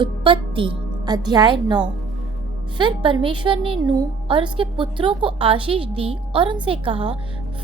उत्पत्ति अध्याय 9। फिर परमेश्वर ने नूह और उसके पुत्रों को आशीष दी और उनसे कहा,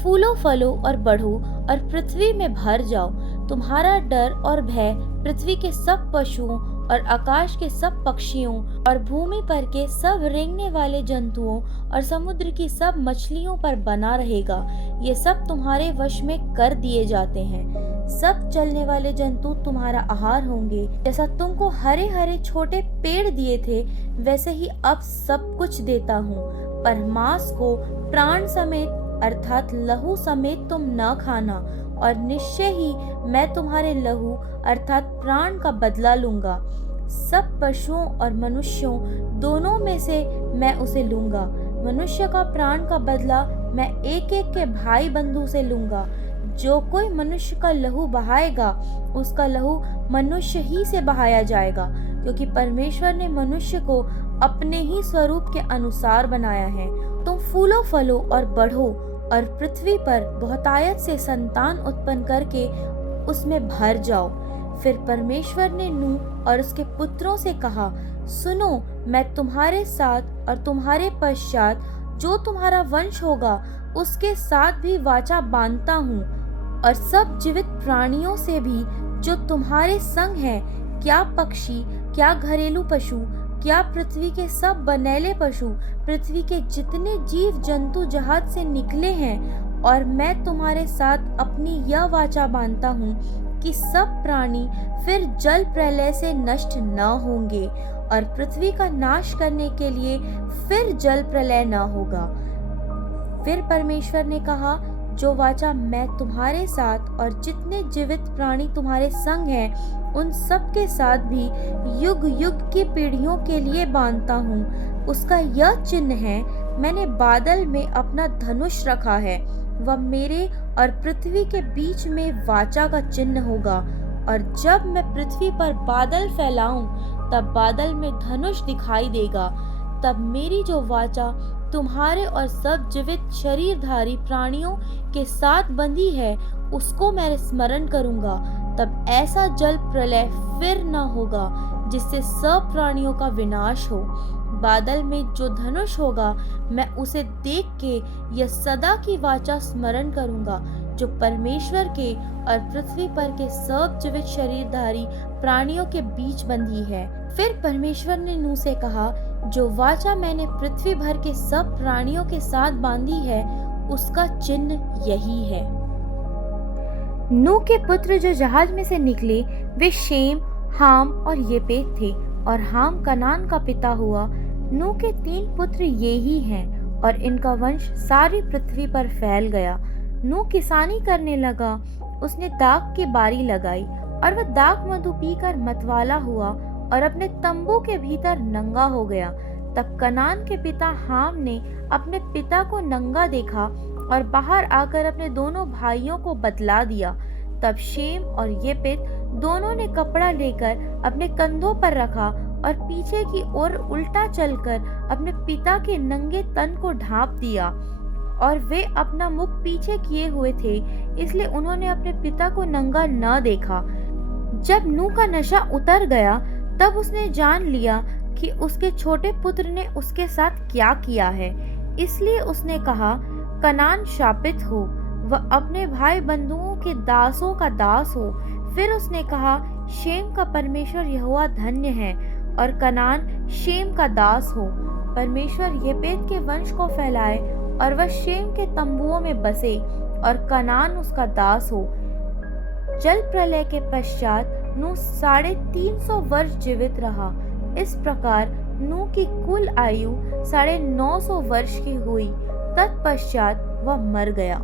फूलो फलो और बढ़ो और पृथ्वी में भर जाओ। तुम्हारा डर और भय पृथ्वी के सब पशुओं और आकाश के सब पक्षियों और भूमि पर के सब रेंगने वाले जंतुओं और समुद्र की सब मछलियों पर बना रहेगा। ये सब तुम्हारे वश में कर दिए जाते हैं। सब चलने वाले जंतु तुम्हारा आहार होंगे। जैसा तुमको हरे हरे छोटे पेड़ दिए थे, वैसे ही अब सब कुछ देता हूँ। पर मांस को प्राण समेत अर्थात लहू समेत तुम न खाना, और निश्चय ही मैं तुम्हारे लहू अर्थात प्राण का बदला लूंगा। सब पशुओं और मनुष्यों दोनों में से मैं उसे लूंगा। मनुष्य का प्राण का बदला मैं एक एक के भाई बंधु से लूंगा। जो कोई मनुष्य का लहू बहाएगा, उसका लहू मनुष्य ही से बहाया जाएगा, क्योंकि परमेश्वर ने मनुष्य को अपने ही स्वरूप के अनुसार बनाया है। तुम फूलो फलो और बढ़ो और पृथ्वी पर बहुतायत से संतान उत्पन्न करके उसमें भर जाओ। फिर परमेश्वर ने नूह और उसके पुत्रों से कहा, सुनो, मैं तुम्हारे साथ और तुम्हारे पश्चात जो तुम्हारा वंश होगा उसके साथ भी वाचा बांधता हूँ, और सब जीवित प्राणियों से भी जो तुम्हारे संग हैं, क्या पक्षी, क्या घरेलू पशु, क्या पृथ्वी के सब बनेले पशु, पृथ्वी के जितने जीव जंतु जहाज से निकले हैं। और मैं तुम्हारे साथ अपनी यह वाचा बांधता हूँ कि सब प्राणी फिर जल प्रलय से नष्ट न होंगे, और पृथ्वी का नाश करने के लिए फिर जल प्रलय न होगा। फिर परमेश्वर ने कहा, जो वाचा मैं तुम्हारे साथ और जितने जीवित प्राणी तुम्हारे संग हैं, उन सब के साथ भी युग युग की पीढ़ियों के लिए बांधता हूँ, उसका यह चिन्ह है, मैंने बादल में अपना धनुष रखा है। वह मेरे और पृथ्वी के बीच में वाचा का चिन्ह होगा। और जब मैं पृथ्वी पर बादल फैलाऊं, तब बादल में धनुष दिखाई देगा। तब मेरी जो वाचा तुम्हारे और सब जीवित शरीरधारी प्राणियों के साथ बंधी है, उसको मैं स्मरण करूंगा। तब ऐसा जल प्रलय फिर न होगा जिससे सब प्राणियों का विनाश हो। बादल में जो धनुष होगा, मैं उसे देख के यह सदा की वाचा स्मरण करूंगा, जो परमेश्वर के और पृथ्वी पर के सब जीवित शरीरधारी प्राणियों के बीच बंधी है। फिर परमेश्वर ने नूह से कहा, जो वाचा मैंने पृथ्वी भर के सब प्राणियों के साथ बांधी है, उसका चिन्ह यही है। नूह के पुत्र जो जहाज में से निकले, वे शेम, हाम और येपेत थे, और हाम कनान का पिता हुआ। नूह के 3 पुत्र ये ही हैं, और इनका वंश सारी पृथ्वी पर फैल गया। नूह किसानी करने लगा, उसने दाख की बारी लगाई, और वह दाख मधु पीकर मतवाला हुआ और अपने तंबू के भीतर नंगा हो गया। तब कनान के पिता हाम ने अपने पिता को नंगा देखा और बाहर आकर अपने दोनों भाइयों को बतला दिया। तब शेम और येपेत दोनों ने कपड़ा लेकर अपने कंधों पर रखा और पीछे की ओर उल्टा चलकर अपने पिता के नंगे तन को ढांप दिया। और वे अपना मुख पीछे किए हुए थे, इसलिए उन्होंने अपने पिता को नंगा न देखा। जब नूह का नशा उतर गया, तब उसने जान लिया कि उसके छोटे पुत्र ने उसके साथ क्या किया है। इसलिए उसने कहा, कनान शापित हो, वह अपने भाई बंधुओं के दासों का दास हो। फिर उसने कहा, शेम का परमेश्वर यहोवा धन्य है, और कनान शेम का दास हो। परमेश्वर येपेत के वंश को फैलाए, और वह शेम के तंबुओं में बसे, और कनान उसका दास हो। जल प्रलय के पश्चात नूह 350 वर्ष जीवित रहा। इस प्रकार नूह की कुल आयु 950 वर्ष की हुई। तत्पश्चात वह मर गया।